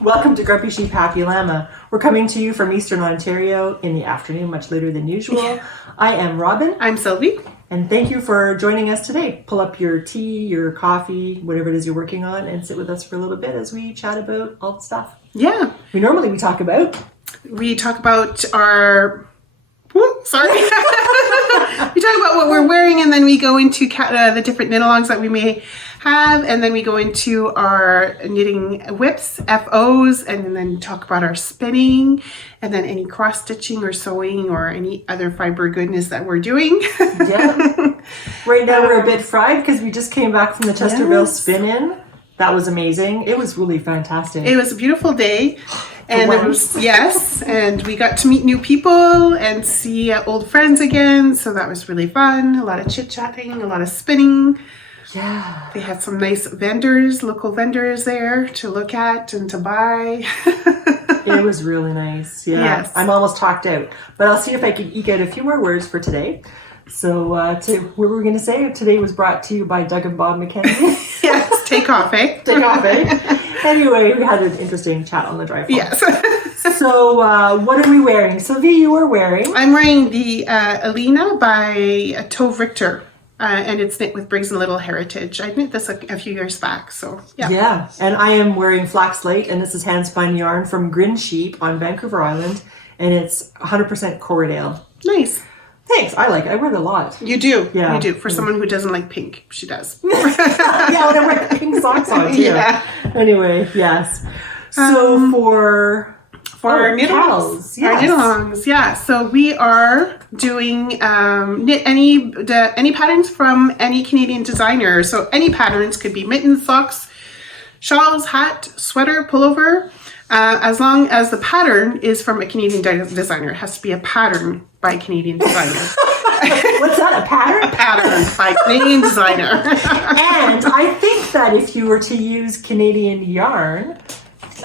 Welcome to Grumpy Sheep, Happy Llama. We're coming to you from Eastern Ontario in the afternoon, much later than usual. I am Robin. I'm Sylvie. And thank you for joining us today. Pull up your tea, your coffee, whatever it is you're working on, and sit with us for a little bit as we chat about all the stuff. Yeah. We talk about our... Sorry. We talk about what we're wearing, and then we go into the different knit-alongs that we may have, and then we go into our knitting whips, FOs, and then talk about our spinning, and then any cross-stitching or sewing or any other fiber goodness that we're doing. Yeah. Right now we're a bit fried because we just came back from the Chesterville Spin-in. That was amazing. It was really fantastic. It was a beautiful day. And it was, and we got to meet new people and see old friends again. So that was really fun. A lot of chit-chatting, a lot of spinning. Yeah. They had some nice vendors, local vendors there to look at and to buy. It was really nice. Yeah. Yes. I'm almost talked out. But I'll see if I can eke out a few more words for today. So what were we going to say? Today was brought to you by Doug and Bob McKenzie. Yes, take off, eh? Take off, eh? Anyway, we had an interesting chat on the drive home. Yes. So what are we wearing? Sylvie, you are wearing? I'm wearing the Alina by Tove Richter. And it's knit with Briggs & Little Heritage. I knit this a few years back, so yeah. Yeah, and I am wearing Flax Light, and this is hand spun yarn from Grin Sheep on Vancouver Island, and it's 100% Corriedale. Nice. Thanks, I like it. I wear it a lot. You do. Yeah. You do. For someone who doesn't like pink, she does. Yeah, when I wear pink socks on too. Yeah. Anyway, yes. So for our KALs, our knit-alongs, yeah. So we are doing knit any patterns from any Canadian designer. So any patterns could be mittens, socks, shawls, hat, sweater, pullover. As long as the pattern is from a Canadian designer. It has to be a pattern by a Canadian designer. What's that, a pattern? A pattern by a Canadian designer. And I think that if you were to use Canadian yarn,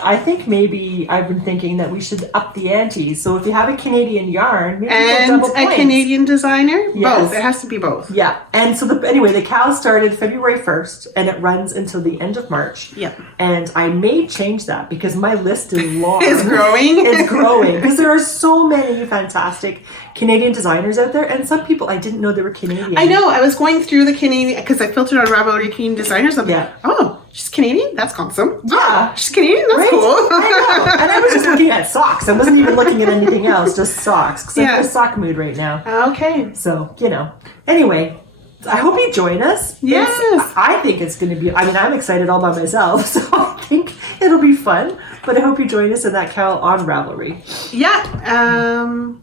I think maybe I've been thinking that we should up the ante. So if you have a Canadian yarn, maybe and double points. A Canadian designer? Yes. Both. It has to be both. Yeah. And so the KALs started February 1st and it runs until the end of March. Yeah. And I may change that because my list is long. It's growing. It's growing because there are so many fantastic Canadian designers out there, and some people I didn't know they were Canadian. I know. I was going through the Canadian because I filtered on Ravelry Canadian designers. I'm like, oh, she's Canadian? That's awesome. Yeah. Oh, she's Canadian? That's cool. I know. And I was just looking at socks. I wasn't even looking at anything else, just socks. Because I'm in a sock mood right now. Okay. So, Anyway, I hope you join us. Yes. I think it's going to be, I'm excited all by myself, so I think it'll be fun. But I hope you join us in that KAL on Ravelry. Yeah.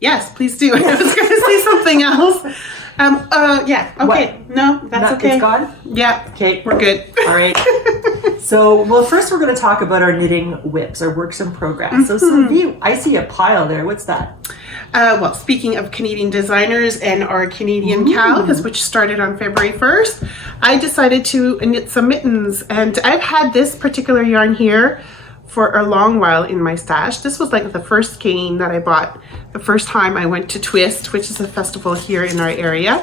Yes, please do. I was going to say something else. Yeah. Okay. What? No, that's okay. It's gone? Yeah. Okay. We're good. All right. So, first we're going to talk about our knitting whips, our works in progress. So, Sylvie, I see a pile there. What's that? Speaking of Canadian designers and our Canadian KALs, which started on February 1st, I decided to knit some mittens. And I've had this particular yarn here for a long while in my stash. This was like the first skein that I bought the first time I went to Twist, which is a festival here in our area.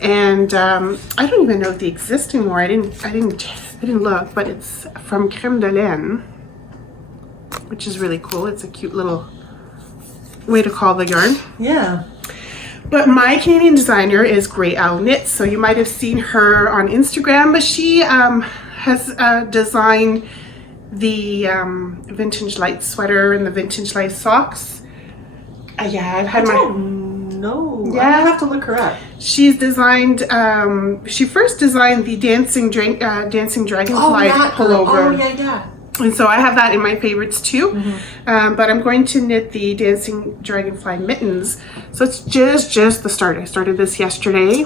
And I don't even know if they exist anymore. I didn't look, but it's from Crème de Laine, which is really cool. It's a cute little way to call the yarn. Yeah. But my Canadian designer is Grey Owl Knits, so you might have seen her on Instagram, but she has designed the vintage light sweater and the vintage light socks. Yeah, I've had No, yeah. I have to look her up. She's designed. She first designed the dancing dragonfly pullover. Oh yeah. And so I have that in my favorites too. But I'm going to knit the dancing dragonfly mittens. So it's just the start. I started this yesterday.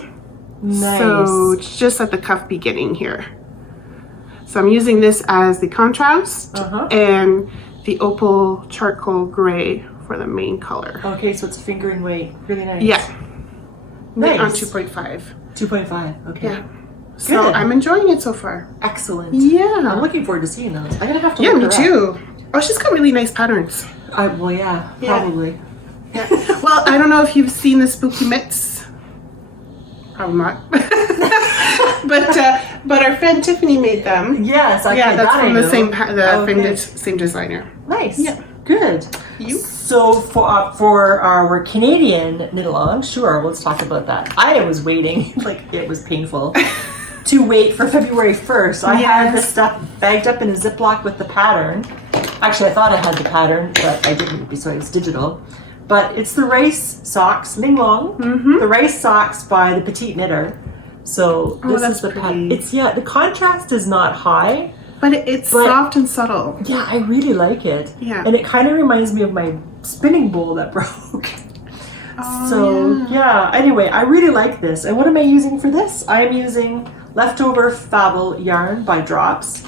Nice. So it's just at the cuff beginning here. So I'm using this as the contrast and the opal charcoal gray for the main color. Okay, so it's finger and weight. Really nice. Yeah. Nice. On 2.5. 2.5. Okay. Yeah. So Good. I'm enjoying it so far. Excellent. Yeah. I'm looking forward to seeing those. I'm gonna have to. Yeah, look me her too. Up. Oh, she's got really nice patterns. Yeah, probably. Yeah. Well, I don't know if you've seen the Spooky Mitts. Probably not. but our friend Tiffany made them. Yes, I Yeah, that's from the same Okay. same designer. Nice. Yeah. Good. You? So for our Canadian knit along, sure, let's talk about that. I was waiting, like it was painful, to wait for February 1st. I had this stuff bagged up in a Ziploc with the pattern. Actually, I thought I had the pattern, but I didn't, so it's digital. But it's the rice socks, Ling Long, the rice socks by the Petite Knitter. So this is the pattern. It's the contrast is not high. But it's soft and subtle. Yeah, I really like it. Yeah. And it kind of reminds me of my spinning bowl that broke. Anyway, I really like this. And what am I using for this? I am using leftover Fable yarn by Drops.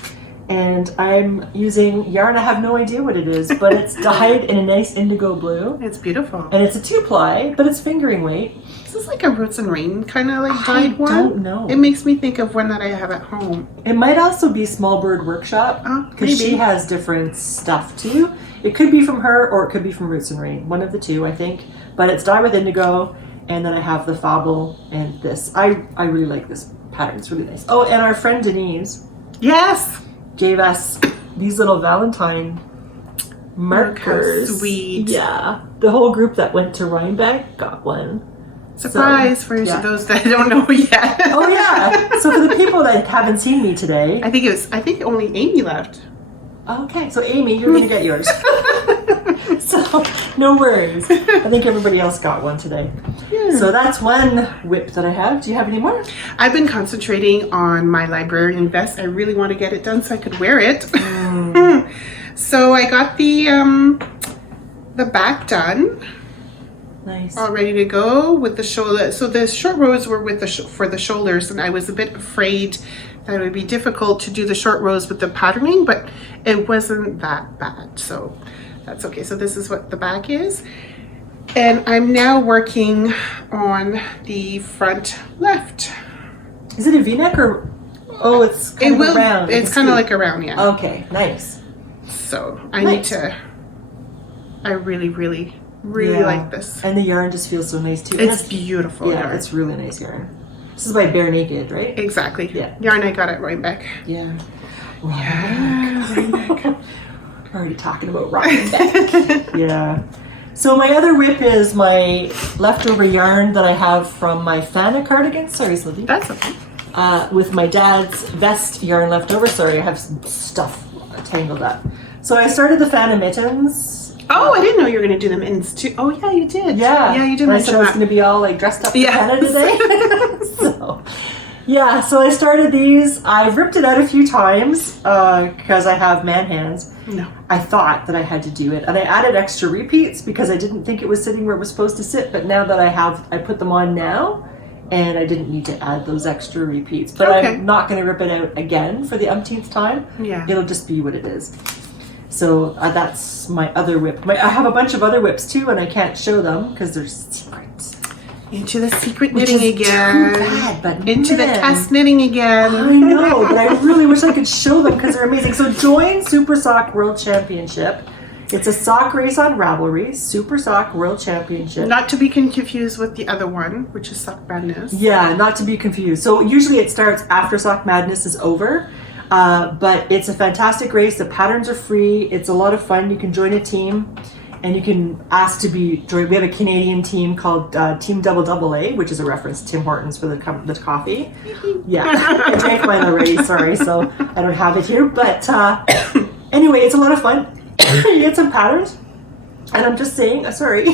And I'm using yarn, I have no idea what it is, but it's dyed in a nice indigo blue. It's beautiful. And it's a 2-ply, but it's fingering weight. Is this like a Roots and Rain kind of like dyed one? I don't know. It makes me think of one that I have at home. It might also be Small Bird Workshop, because she has different stuff too. It could be from her, or it could be from Roots and Rain. One of the two, I think. But it's dyed with indigo, and then I have the Fable and this. I really like this pattern. It's really nice. Oh, and our friend Denise. Yes! Gave us these little Valentine markers. How sweet. Yeah. The whole group that went to Rhinebeck got one. Surprise for those that don't know yet. Oh yeah. So for the people that haven't seen me today. I think only Amy left. Okay, so Amy, you're gonna get yours. So no worries. I think everybody else got one today. Yeah. So that's one whip that I have. Do you have any more? I've been concentrating on my librarian vest. I really want to get it done so I could wear it. So I got the back done. Nice. All ready to go with the shoulder. So the short rows were with for the shoulders, and I was a bit afraid that it would be difficult to do the short rows with the patterning, but it wasn't that bad. So that's okay. So this is what the back is. And I'm now working on the front left. Is it a V-neck or? Oh, it's kind of around. It's kind of like around, yeah. Okay, nice. So I need to. I really like this. And the yarn just feels so nice too. It's beautiful. Yeah, yarn. it's really nice yarn. This is by Bare Naked, right? Exactly. Yeah. Yarn I got at Rhinebeck. Yeah. Rhinebeck. We're already talking about Rhinebeck. Yeah. So my other whip is my leftover yarn that I have from my Fana cardigan. Sorry, Sylvie. That's okay. With my dad's vest yarn left over. Sorry, I have some stuff tangled up. So I started the Fana mittens. Oh, I didn't know you were going to do them in too. Oh, yeah, you did. Yeah. Yeah, you did I mention said I was that. going to be all like dressed up for Fana today. So, so I started these. I've ripped it out a few times because I have man hands. No. I thought that I had to do it, and I added extra repeats because I didn't think it was sitting where it was supposed to sit, but now that I put them on now, and I didn't need to add those extra repeats. But I'm not going to rip it out again for the umpteenth time. Yeah. It'll just be what it is. So that's my other whip. I have a bunch of other whips too, and I can't show them because they're secrets. Into the secret knitting again. Too bad, but into the test knitting again. I know, but I really wish I could show them because they're amazing. So join Super Sock World Championship. It's a sock race on Ravelry, Super Sock World Championship. Not to be confused with the other one, which is Sock Madness. Yeah, not to be confused. So usually it starts after Sock Madness is over. But it's a fantastic race. The patterns are free. It's a lot of fun. You can join a team, and you can ask to be joined. We have a Canadian team called Team AA, which is a reference to Tim Hortons for the coffee. Yeah, I drank mine already. Sorry, so I don't have it here. But anyway, it's a lot of fun. You get some patterns, and I'm just saying. Sorry,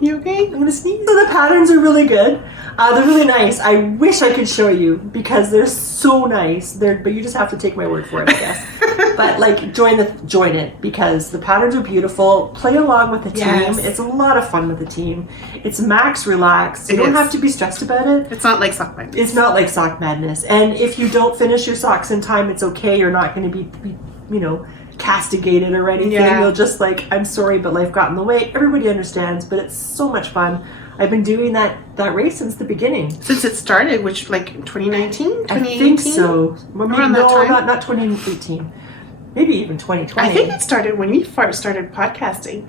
You okay? I'm gonna sneeze. So the patterns are really good. They're really nice. I wish I could show you because they're so nice. But you just have to take my word for it, I guess. But like, join it because the patterns are beautiful. Play along with the team. Yes. It's a lot of fun with the team. It's max relaxed. You don't have to be stressed about it. It's not like Sock Madness. It's not like Sock Madness. And if you don't finish your socks in time, it's okay. You're not going to be castigated or anything. Yeah. You'll just I'm sorry, but life got in the way. Everybody understands, but it's so much fun. I've been doing that race since the beginning. Since it started, which 2019? 2018? I think so. Well, maybe, Around that time? Not 2018. Maybe even 2020. I think it started when we first started podcasting.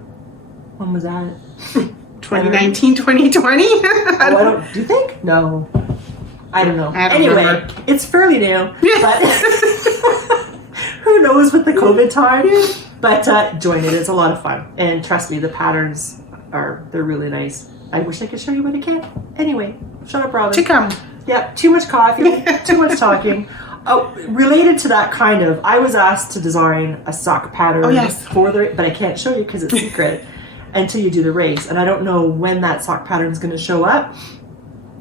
When was that? 2019, 2020? Do you think? No. I don't know. I don't Anyway, remember. it's fairly new, but who knows with the COVID time. But join it. It's a lot of fun. And trust me, the patterns they're really nice. I wish I could show you, but I can't. Anyway, shut up, Robin. Chicken. Yep, too much coffee, too much talking. Oh, related to that kind of, I was asked to design a sock pattern but I can't show you because it's secret until you do the race. And I don't know when that sock pattern is going to show up.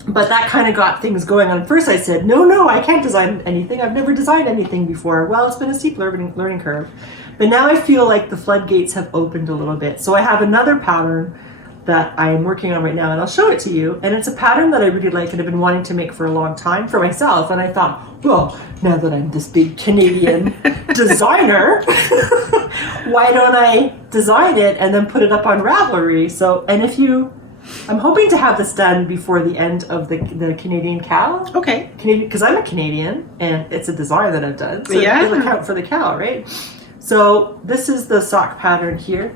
But that kind of got things going on. First I said, no, I can't design anything. I've never designed anything before. Well, it's been a steep learning curve. But now I feel like the floodgates have opened a little bit. So I have another pattern that I'm working on right now, and I'll show it to you. And it's a pattern that I really like and I've been wanting to make for a long time for myself. And I thought, well, now that I'm this big Canadian designer, why don't I design it and then put it up on Ravelry? So, and I'm hoping to have this done before the end of the Canadian KAL. Okay. Because I'm a Canadian, and it's a design that I've done. So yeah. it'll count for the KAL, right? So this is the sock pattern here.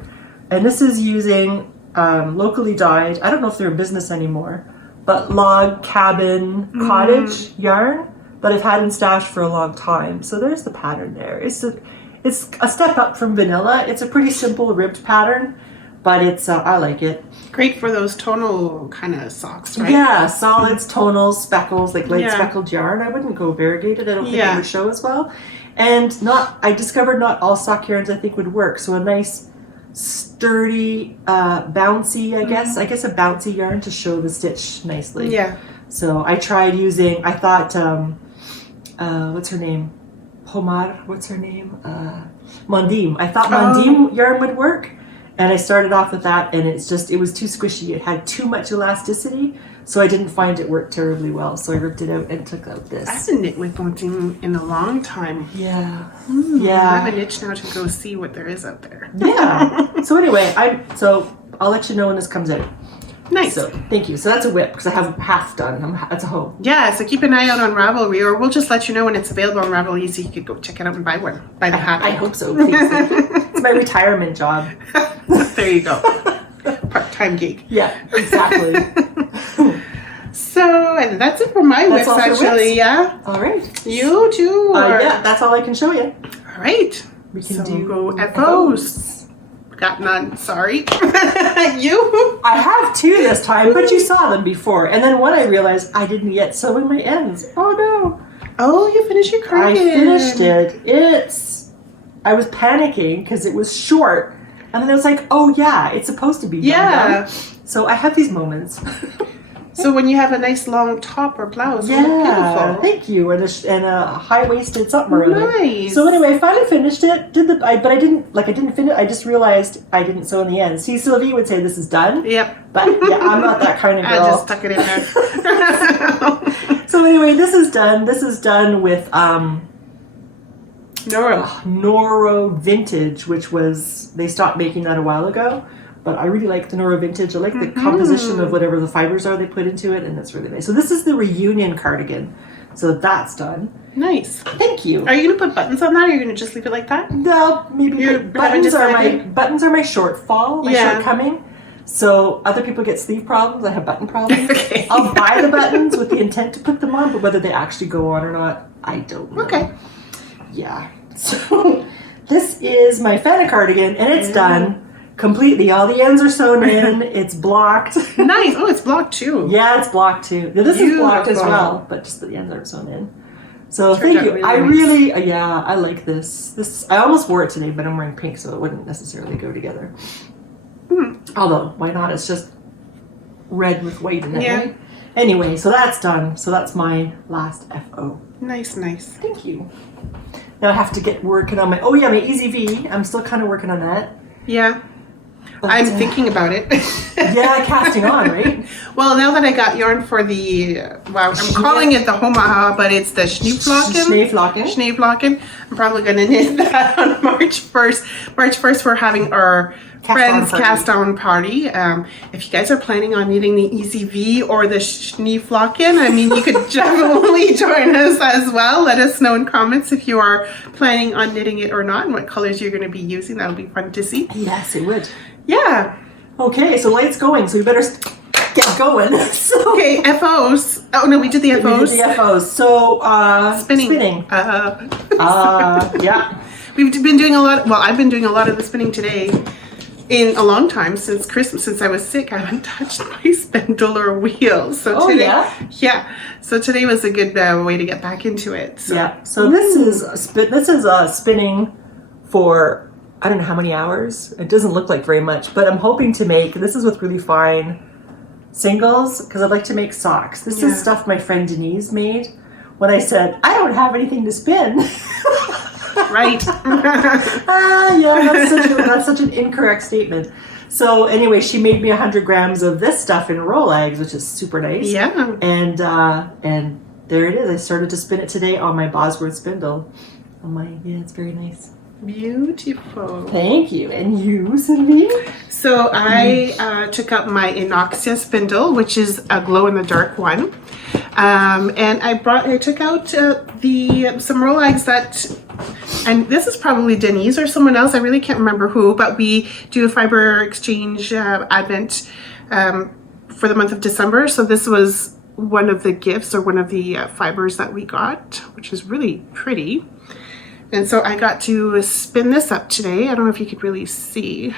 And this is using locally dyed, I don't know if they're in business anymore, but log cabin cottage yarn that I've had in stash for a long time. So there's the pattern there. It's a step up from vanilla. It's a pretty simple ribbed pattern, but it's I like it. Great for those tonal kind of socks, right? Yeah, solids, tonals, speckles, like light speckled yarn. I wouldn't go variegated. I don't think it would show as well. And I discovered not all sock yarns I think would work. So a nice sturdy, bouncy, I guess a bouncy yarn to show the stitch nicely. Yeah. So I tried using, I thought, what's her name? Mondim. I thought Mondim yarn would work. And I started off with that, and it was too squishy. It had too much elasticity, so I didn't find it worked terribly well. So I ripped it out and took out this. I haven't knit with Bunnymuff in a long time. Yeah. Yeah. I have an itch now to go see what there is out there. Yeah. So anyway, I'll let you know when this comes out. Nice. So thank you. So that's a whip because I have half done. That's a hoe. Yeah, so keep an eye out on Ravelry, or we'll just let you know when it's available on Ravelry so you could go check it out and buy one. Buy the hat. I hope so. Please. It's my retirement job. There you go. Part-time gig. Yeah, exactly. So, and that's it for my whips, all for actually. whips? Yeah. All right. You too. Yeah, that's all I can show you. All right. We can do go FOs. Got none. Sorry. You? I have two this time, but you saw them before. And then one I realized I didn't yet sew in my ends. Oh no. Oh, you finished your cardigan. I finished it. I was panicking because it was short. And then I was like, oh yeah, it's supposed to be done. So I have these moments. So when you have a nice long top or blouse, you look beautiful. Thank you, and a high-waisted something or other. Nice. So anyway, I finally finished it. But I didn't finish. I just realized I didn't sew in the end. See, Sylvie would say this is done. Yep. But yeah, I'm not that kind of girl. I just stuck it in there. So anyway, this is done. This is done with Noro Vintage, which they stopped making that a while ago. But I really like the Noro Vintage. I like the composition of whatever the fibers are they put into it, and it's really nice. So this is the reunion cardigan. So that's done. Nice. Thank you. Are you going to put buttons on that, or are you going to just leave it like that? No, maybe buttons are my shortfall, my shortcoming. So other people get sleeve problems. I have button problems. Okay. I'll buy the buttons with the intent to put them on, but whether they actually go on or not, I don't know. Okay. Yeah. So this is my Fana cardigan, and it's done. Completely. All the ends are sewn in. It's blocked. Nice. Oh, it's blocked too. Yeah, it's blocked too. Now, this is blocked as well, but just the ends aren't sewn in. So thank you. I really, I like this. I almost wore it today, but I'm wearing pink, so it wouldn't necessarily go together. Although, why not? It's just red with white in it, right? Anyway, so that's done. So that's my last FO. Nice. Thank you. Now I have to get working on my Easy V. I'm still kind of working on that. Yeah. But, I'm thinking about it. Casting on, right? Well, now that I got yarn for I'm calling it the Homaha, but it's the Schneeflocken. I'm probably going to knit that on March 1st. March 1st, we're having our friends cast on party. If you guys are planning on knitting the Easy V or the Schneeflocken, I mean, you could definitely join us as well. Let us know in comments if you are planning on knitting it or not, and what colors you're going to be using. That'll be fun to see. Yes, it would. Yeah. Okay, so light's going, so we better get going. So, Okay, FOs. Oh no, we did the FOs. we did the FOs. So spinning. Yeah. We've been doing a lot. Well, I've been doing a lot of the spinning today. In a long time, since Christmas, since I was sick, I haven't touched my spindle or wheel. So today, yeah. So today was a good way to get back into it. So. Yeah. So this is spinning for I don't know how many hours. It doesn't look like very much, but I'm hoping to make. This is with really fine singles because I'd like to make socks. This is stuff my friend Denise made when I said I don't have anything to spin. Right. That's such an incorrect statement. So anyway, she made me 100 grams of this stuff in roll eggs, which is super nice. Yeah. And there it is. I started to spin it today on my Bosworth spindle. It's very nice. Beautiful. Thank you. And you, Sylvie? So I took up my Inoxia spindle, which is a glow-in-the-dark one. And I took out some roll eggs and this is probably Denise or someone else, I really can't remember who, but we do a fiber exchange advent for the month of December. So this was one of the gifts or one of the fibers that we got, which is really pretty. And so I got to spin this up today. I don't know if you could really see.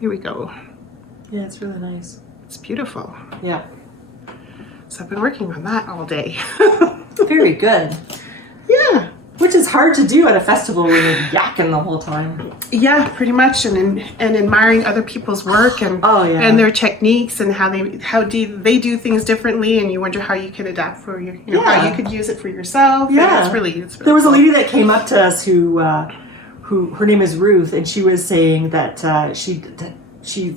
Here we go. Yeah, it's really nice. It's beautiful. Yeah. So I've been working on that all day. Very good. Yeah. Which is hard to do at a festival when you're yakking the whole time. Yeah, pretty much, and admiring other people's work and and their techniques and how they do things differently, and you wonder how you can adapt for your, how you could use it for yourself. Yeah, it's really there was cool. a lady that came up to us who her name is Ruth, and she was saying that she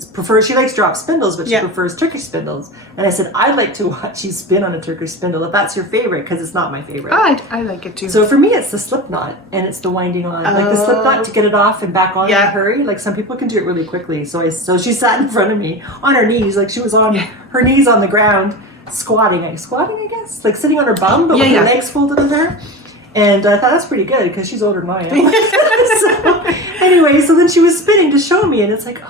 likes drop spindles, but she prefers Turkish spindles. And I said, I'd like to watch you spin on a Turkish spindle if that's your favorite, because it's not my favorite. Oh, I like it too. So for me, it's the slip knot and it's the winding on, like the slip knot to get it off and back on in a hurry. Like some people can do it really quickly. So she sat in front of me on her knees, like she was on her knees on the ground, squatting, I guess, like sitting on her bum, but with her legs folded in there. And I thought that's pretty good because she's older than I am. So anyway, so then she was spinning to show me, and it's like,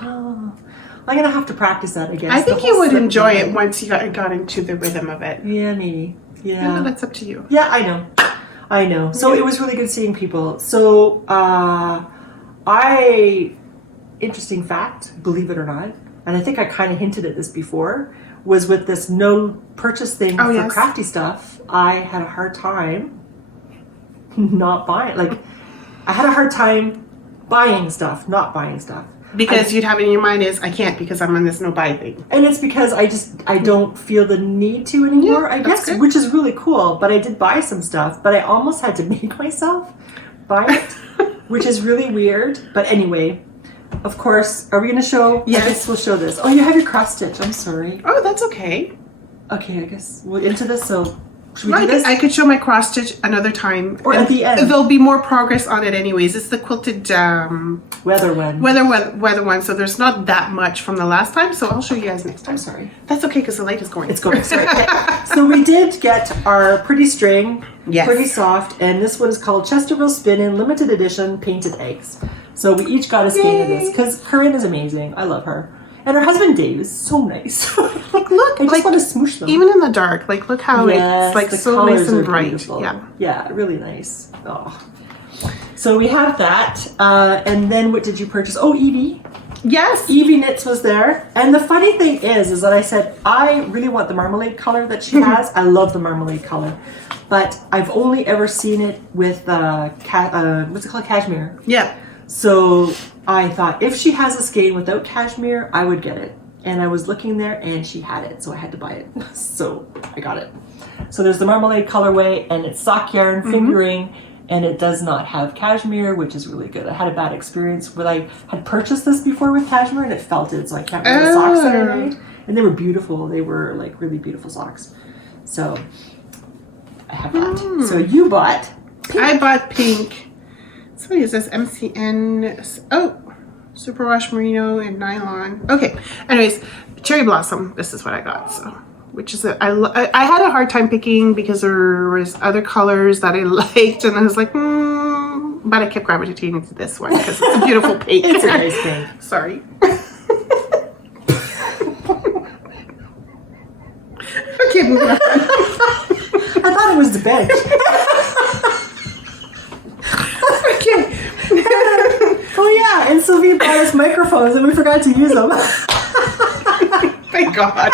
I'm gonna have to practice that again. I think you would enjoy it once you got into the rhythm of it. Yeah, maybe. Yeah, that's up to you. Yeah, I know. So it was really good seeing people. So interesting fact, believe it or not, and I think I kind of hinted at this before, was with this no purchase thing for crafty stuff. I had a hard time not buying. Like I had a hard time buying stuff, not buying stuff. Because you'd have it in your mind is, I can't because I'm on this no buy thing. And it's because I don't feel the need to anymore, I guess, which is really cool. But I did buy some stuff, but I almost had to make myself buy it, which is really weird. But anyway, of course, are we going to show? Yes. I guess we'll show this. Oh, you have your cross stitch. I'm sorry. Oh, that's okay. Okay, I guess we're into this, so... Should we do this? I could show my cross stitch another time. Or at the end. There'll be more progress on it anyways. It's the quilted weather one. Weather one. So there's not that much from the last time. So I'll show you guys next time. I'm sorry. That's okay because the light is going. It's going. Sorry. Okay. So we did get our pretty string. Yes. Pretty soft. And this one is called Chesterville Spin-in Limited Edition Painted Eggs. So we each got a skein of this because Corinne is amazing. I love her. And her husband Dave is so nice. Like look, I just want to smoosh them. Even in the dark, like look how it's like so nice and bright. Beautiful. Yeah, yeah, really nice. Oh, so we have that, and then what did you purchase? Oh, Evie. Yes, Evie Knits was there, and the funny thing is that I said I really want the marmalade color that she has. I love the marmalade color, but I've only ever seen it with what's it called, cashmere. Yeah. So I thought if she has a skein without cashmere, I would get it. And I was looking there and she had it, so I had to buy it. So I got it. So there's the marmalade colorway and it's sock yarn fingering, and it does not have cashmere, which is really good. I had a bad experience when I had purchased this before with cashmere and it felted, so I can't wear the socks that I made. And they were beautiful. They were like really beautiful socks. So I have that. So you bought pink. I bought pink. So is this MCN? Oh, superwash merino and nylon. Okay. Anyways, cherry blossom. This is what I got. So, which is I had a hard time picking because there was other colors that I liked, and I was like, but I kept gravitating to this one because it's a beautiful pink. It's a nice pink. Sorry. hidden yarn. I thought it was the bench. Okay. Oh yeah, and Sylvie bought us microphones and we forgot to use them. Thank God.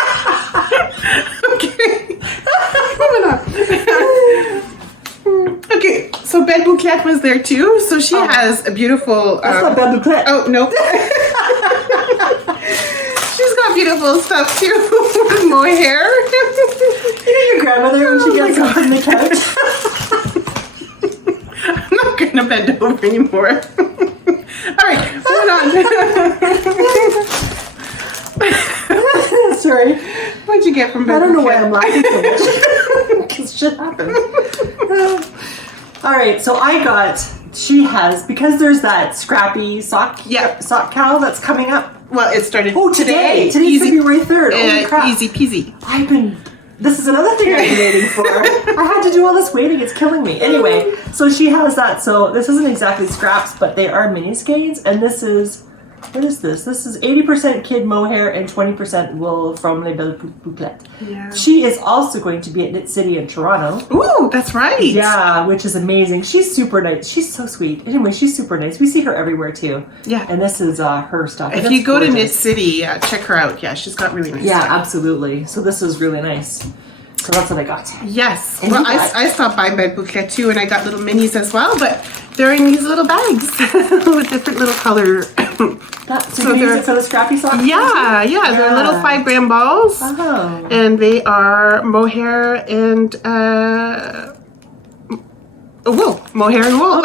Okay. Moving on. Okay, so Belle Bouclette was there too. So she has a beautiful... That's not Belle Bouclette. Oh, no. She's got beautiful stuff too. With mohair. You know your grandmother when she gets up from the couch? I'm not going to bend over anymore. All right, moving on. Sorry. What'd you get from Belle I don't know why Bouclette? I'm laughing so much. Because shit happens. All right, so she has, because there's that scrappy sock KAL that's coming up. Well, it started today. Today's February 3rd. Holy crap. Easy peasy. This is another thing I've been waiting for. I had to do all this waiting. It's killing me. Anyway, so she has that. So this isn't exactly scraps, but they are mini skeins. And this is, what is this? This is 80% kid mohair and 20% wool from Les Belles Bouclettes. Yeah. She is also going to be at Knit City in Toronto. Ooh, that's right. Yeah, which is amazing. She's super nice. She's so sweet. Anyway, she's super nice. We see her everywhere too. Yeah. And this is her stuff. If you go to Knit City, check her out. Yeah, she's got really nice stuff. Absolutely. So this is really nice. So that's what I got. Yes. And well, I stopped by Belle Bouclette too, and I got little minis as well, but they're in these little bags with different little color. So you use it for the scrappy socks? Yeah. They're little 5-gram balls. Oh. And they are mohair and wool. Mohair and wool.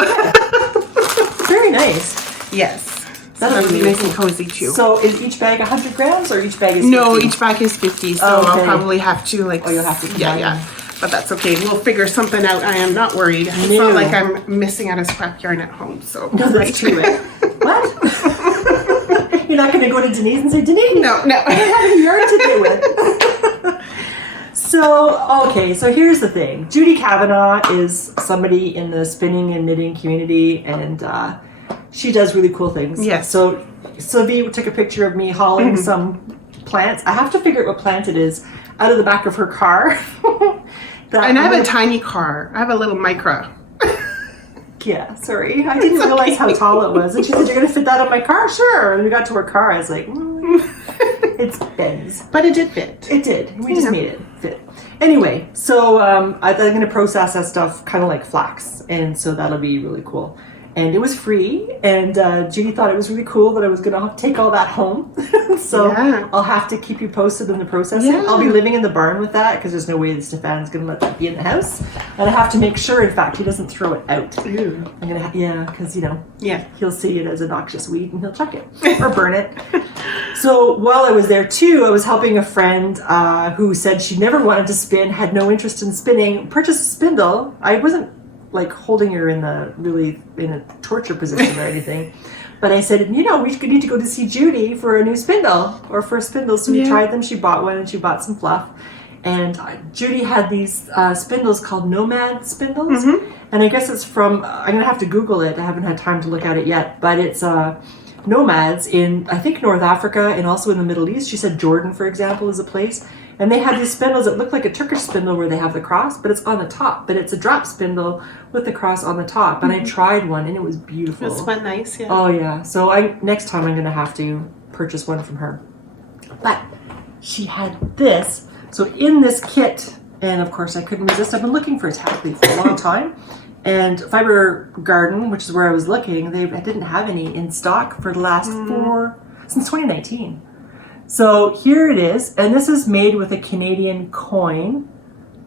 Very nice. Yes. That'll be nice and cozy too. So is each bag 100 grams or each bag is 50? No, each bag is 50, so I'll probably have to you'll have to combine them. But that's okay. We'll figure something out. I am not worried. It's not like I'm missing out on scrap yarn at home. So no, that's true. What? You're not going to go to Denise and say, Denise, no. I don't have any yarn to do with. So here's the thing. Judy Kavanagh is somebody in the spinning and knitting community, and she does really cool things. Yes. So Sylvie took a picture of me hauling some plants. I have to figure out what plant it is out of the back of her car. And I have a tiny car. I have a little Micra. Yeah, sorry. I didn't realize how tall it was. And she said, you're going to fit that on my car? Sure. And we got to her car. I was like, it's Ben's. But it did fit. It did. We just made it fit. Anyway, so I'm going to process that stuff kind of like flax. And so that'll be really cool. And it was free. And Judy thought it was really cool that I was going to take all that home. So I'll have to keep you posted in the processing. Yeah. I'll be living in the barn with that because there's no way that Stefan's going to let that be in the house. And I have to make sure, in fact, he doesn't throw it out. Ooh. I'm going to, because, he'll see it as a noxious weed and he'll chuck it or burn it. So while I was there too, I was helping a friend who said she never wanted to spin, had no interest in spinning, purchased a spindle. I wasn't like holding her in a torture position or anything. But I said, we need to go to see Judy for a new spindle or for a spindle. So we tried them. She bought one and she bought some fluff. And Judy had these spindles called nomad spindles. Mm-hmm. And I guess it's from, I'm going to have to Google it. I haven't had time to look at it yet. But it's nomads in, I think, North Africa and also in the Middle East. She said Jordan, for example, is a place. And they have these spindles that look like a Turkish spindle where they have the cross, but it's on the top. But it's a drop spindle with the cross on the top. And I tried one, and it was beautiful. It's quite nice, yeah. Oh, yeah. So next time I'm going to have to purchase one from her. But she had this. So in this kit, and of course I couldn't resist. I've been looking for a tack leaf for a long time. And Fibre Garden, which is where I was looking, I didn't have any in stock for the last since 2019. So here it is, and this is made with a Canadian coin.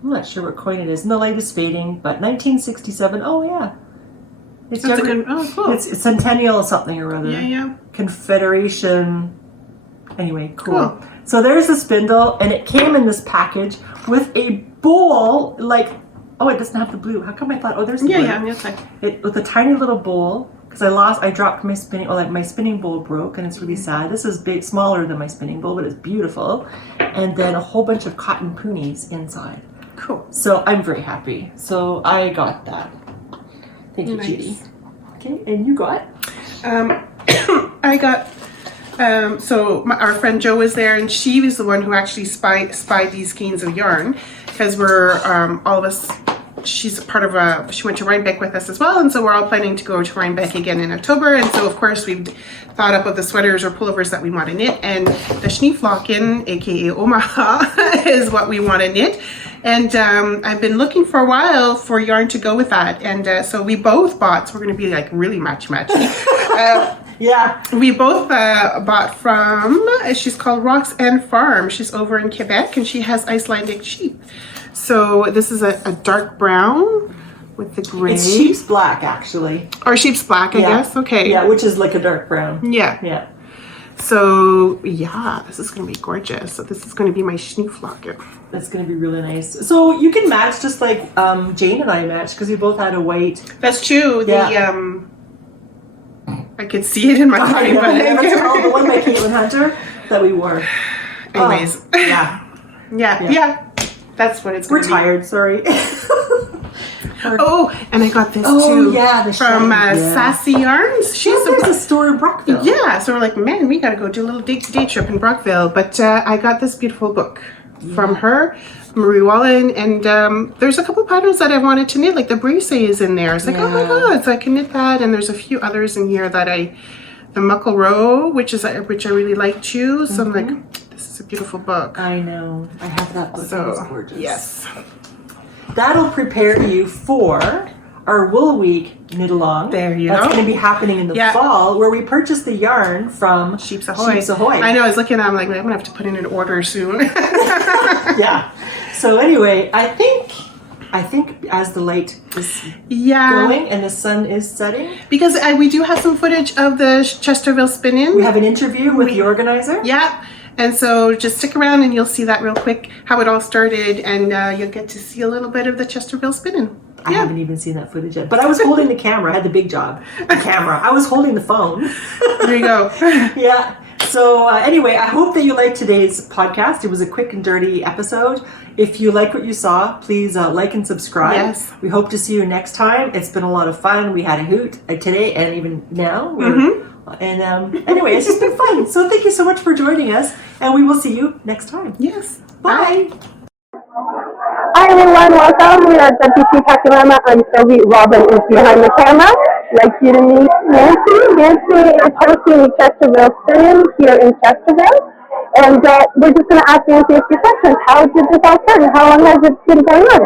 I'm not sure what coin it is, and the light is fading, but 1967. Oh yeah, it's cool. It's Centennial something or other. Yeah. Confederation. Anyway, cool. So there's the spindle, and it came in this package with a bowl. It doesn't have the blue. How come I thought? Oh, there's the blue. Yeah. It's like with a tiny little bowl. Because I dropped my spinning, my spinning bowl broke, and it's really sad. This is smaller than my spinning bowl, but it's beautiful. And then a whole bunch of cotton poonies inside. Cool. So I'm very happy. So I got that. Thank you, nice. Judy. Okay, and you got? I got So our friend Jo was there, and she was the one who actually spied these skeins of yarn, because we're all of us. She's part of she went to Rhinebeck with us as well, and so we're all planning to go to Rhinebeck again in October. And so of course we've thought up of the sweaters or pullovers that we want to knit, and the Schneeflocken, aka Omaha, is what we want to knit. And I've been looking for a while for yarn to go with that, and so we both bought. So we're going to be like really matchy. Yeah. We both bought from, she's called Rocks and Farm. She's over in Quebec, and she has Icelandic sheep. So this is a dark brown with the gray. It's sheep's black, actually. Or sheep's black, I guess. Okay. Yeah, which is like a dark brown. Yeah. Yeah. So, yeah, this is going to be gorgeous. So this is going to be my Schneeflocken. That's going to be really nice. So you can match just like Jane and I matched, because we both had a white. That's true. Yeah. I could see it in my mind. The one by Caitlin Hunter that we wore. Anyways. Yeah. That's what it's We're going to be. tired, sorry. Oh, and I got this too. Yeah, from Sassy Yarns. There's a store in Brockville. Yeah, so we're like, man, we gotta go do a little day trip in Brockville. But I got this beautiful book from her, Marie Wallen, and there's a couple patterns that I wanted to knit, like the brise is in there. It's like, oh my god, so I can knit that. And there's a few others in here that the Muckle Row, which I really like too. So I'm like, this is a beautiful book. I know. I have that book. So it's gorgeous. yes. That'll prepare you for our Wool Week knit along. There you That's go. going to be happening in the fall, where we purchase the yarn from Sheep's Ahoy. Sheep's Ahoy. I know. I was looking at it, I'm like, I'm gonna have to put in an order soon. Yeah. So anyway, I think as the light is going and the sun is setting, because we do have some footage of the Chesterville Spin-in. We have an interview with the organizer. Yeah. And so just stick around and you'll see that real quick, how it all started, and you'll get to see a little bit of the Chesterville Spin-in. I haven't even seen that footage yet, but I was holding the camera. I had the big job, the camera. I was holding the phone. There you go. Yeah. So anyway, I hope that you liked today's podcast. It was a quick and dirty episode. If you like what you saw, please like and subscribe. Yes. We hope to see you next time. It's been a lot of fun. We had a hoot today and even now. And anyway, it's just been fun. So thank you so much for joining us, and we will see you next time. Yes. Bye. Hi everyone, welcome. We are WP Llama. I'm Sylvie. Robin is behind the camera. I'd like you to meet Nancy. Nancy is hosting the Chesterville Spin-in here in Chesterville. And we're just going to ask Nancy a few questions. How did this all start and how long has it been going on?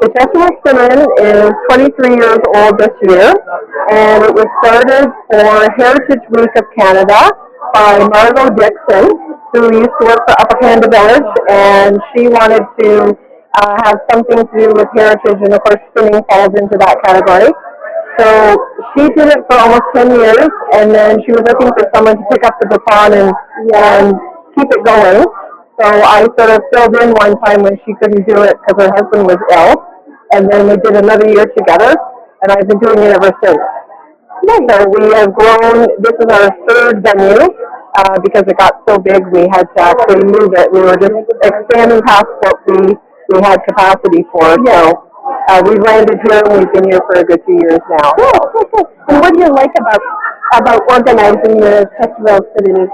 The Chesterville Spin-in is 23 years old this year. And it was started for Heritage Week of Canada by Margot Dixon, who used to work for Upper Canada Village. And she wanted to have something to do with heritage, and of course spinning falls into that category. So she did it for almost 10 years, and then she was looking for someone to pick up the baton and keep it going. So I sort of filled in one time when she couldn't do it because her husband was ill, and then we did another year together, and I've been doing it ever since. So we have grown. This is our third venue. Because it got so big, we had to actually move it. We were just expanding past what we had capacity for. So we've landed here, and we've been here for a good few years now. Cool. And what do you like about organizing the Chesterville Spin-in?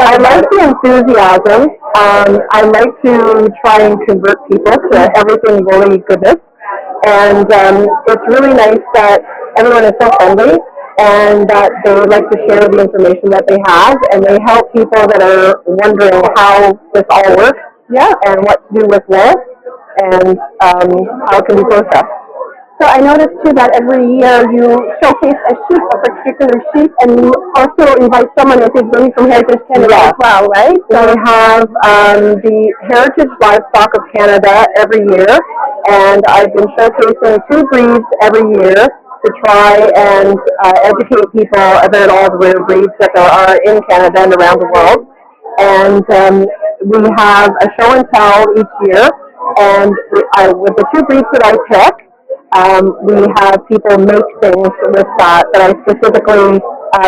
I like the enthusiasm. I like to try and convert people to everything woolly goodness. And it's really nice that everyone is so friendly, and that they would like to share the information that they have, and they help people that are wondering how this all works, and what to do with wool, and how it can be processed. So I noticed too that every year you showcase a particular sheep, and you also invite someone I think maybe from Heritage Canada as well, right? So we have the Heritage Livestock of Canada every year, and I've been showcasing 2 breeds every year to try and educate people about all the rare breeds that there are in Canada and around the world. And we have a show and tell each year, and with the 2 breeds that I pick, we have people make things with that I specifically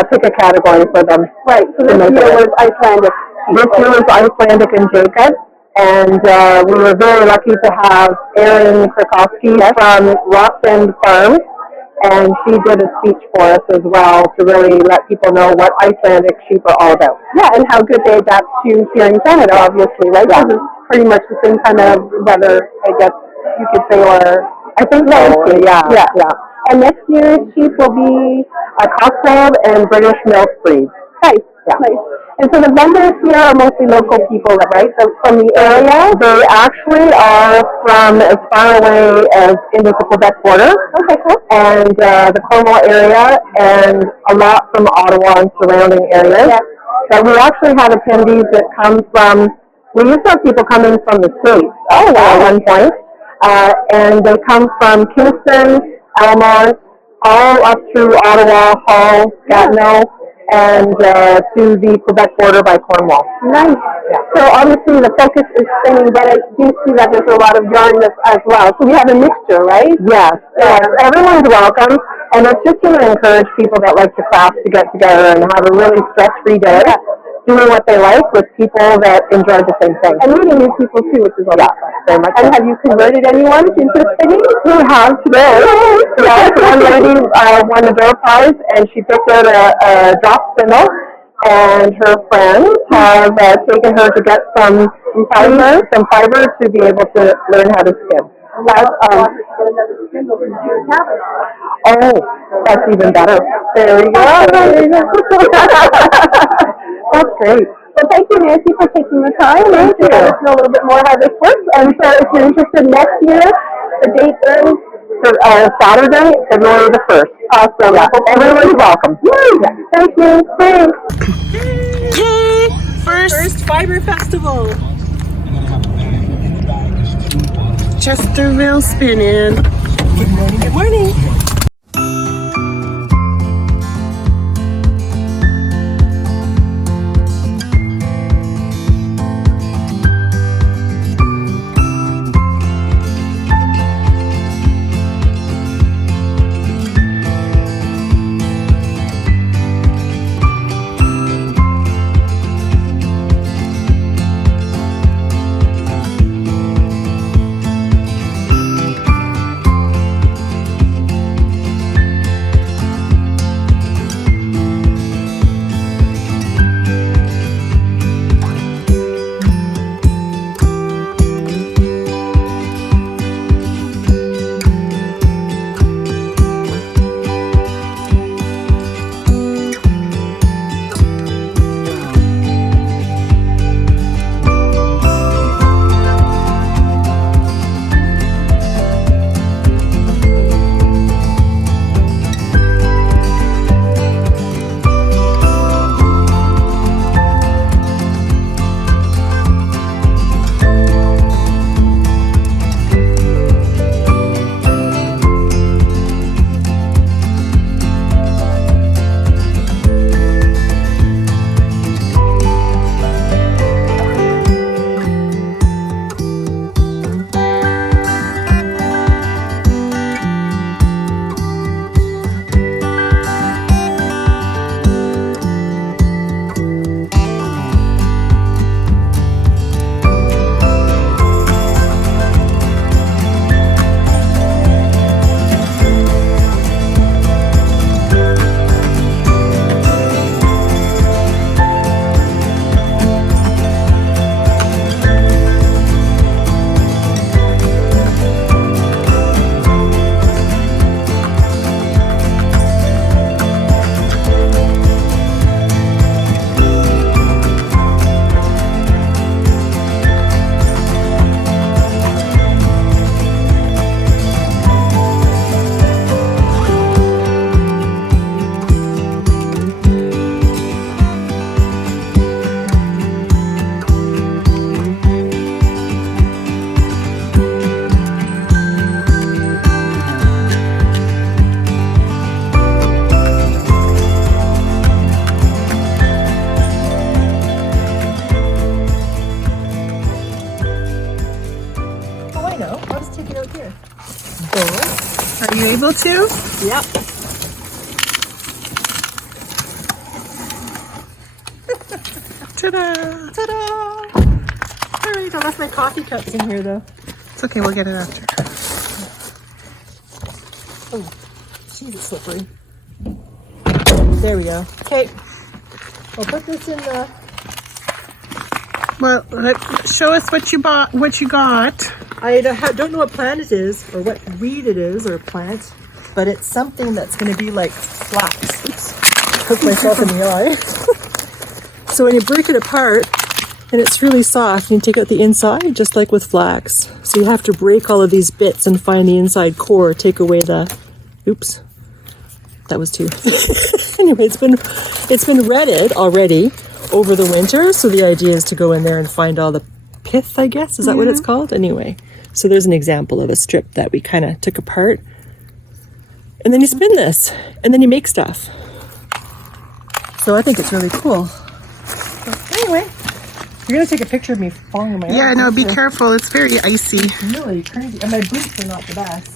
pick a category for them. Right, so this year was Icelandic. This year was Icelandic and Jacob. And we were very lucky to have Aaron Krakowski from Rockland Farms and she did a speech for us as well to really let people know what Icelandic sheep are all about. Yeah, and how good they adapt to here in Canada, obviously, right? Because it's pretty much the same kind of weather, I guess you could say, or I think so. Yeah. And next year's sheep will be a Cotswold and British milk breeds. Nice. And so the vendors here are mostly local people, right? So from the area, they actually are from as far away as into the Quebec border. Okay, cool. And the Cornwall area, and a lot from Ottawa and surrounding areas. Yeah. But we actually have attendees that come from, we used to have people coming from the States at one point. And they come from Kingston, Almont, all up through Ottawa, Hull, Gatineau, and to the Quebec border by Cornwall. Nice. Yeah. So obviously the focus is spinning, but I do see that there's a lot of yarn as well. So we have a mixture, right? Yes. Everyone's welcome, and it's just to encourage people that like to craft to get together and have a really stress-free day, doing what they like with people that enjoy the same thing. And meeting new people too, which is a lot. Very much. And have you converted anyone into spinning? We have today. Yes, one lady won the door prize, and she picked out a drop spindle, and her friends have taken her to get some fiber to be able to learn how to spin. That's even better. There we go. That's great. Well, thank you, Nancy, for taking the time to let us know a little bit more how this works. And so if you're interested next year, the date is Saturday, February the 1st. Awesome. Yeah. Everyone's welcome. Thank you. Thanks. Yay! First Fiber Festival. Chesterville Spin-in. Good morning. Good morning. Are you able to? Yep. Ta-da! Ta-da! Alright, I left my coffee cups in here though. It's okay, we'll get it after. Oh, she Is it slippery? There we go. Okay. I'll put this in the... Well, show us what you bought, what you got. I don't know what plant it is or what weed it is or plant, but it's something that's going to be like flax. Oops. Hooked myself in the eye. So when you break it apart and it's really soft, you can take out the inside just like with flax. So you have to break all of these bits and find the inside core, take away the... Oops. That was two. Anyway, it's been retted already over the winter. So the idea is to go in there and find all the pith, I guess. Is that what it's called? Anyway, so there's an example of a strip that we kind of took apart. And then you spin this and then you make stuff. So I think it's really cool. So anyway, you're going to take a picture of me falling on my Yeah, arm. no, be careful. It's very icy. It's really crazy. And my boots are not the best.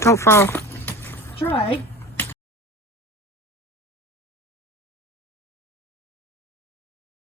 Don't fall. Try.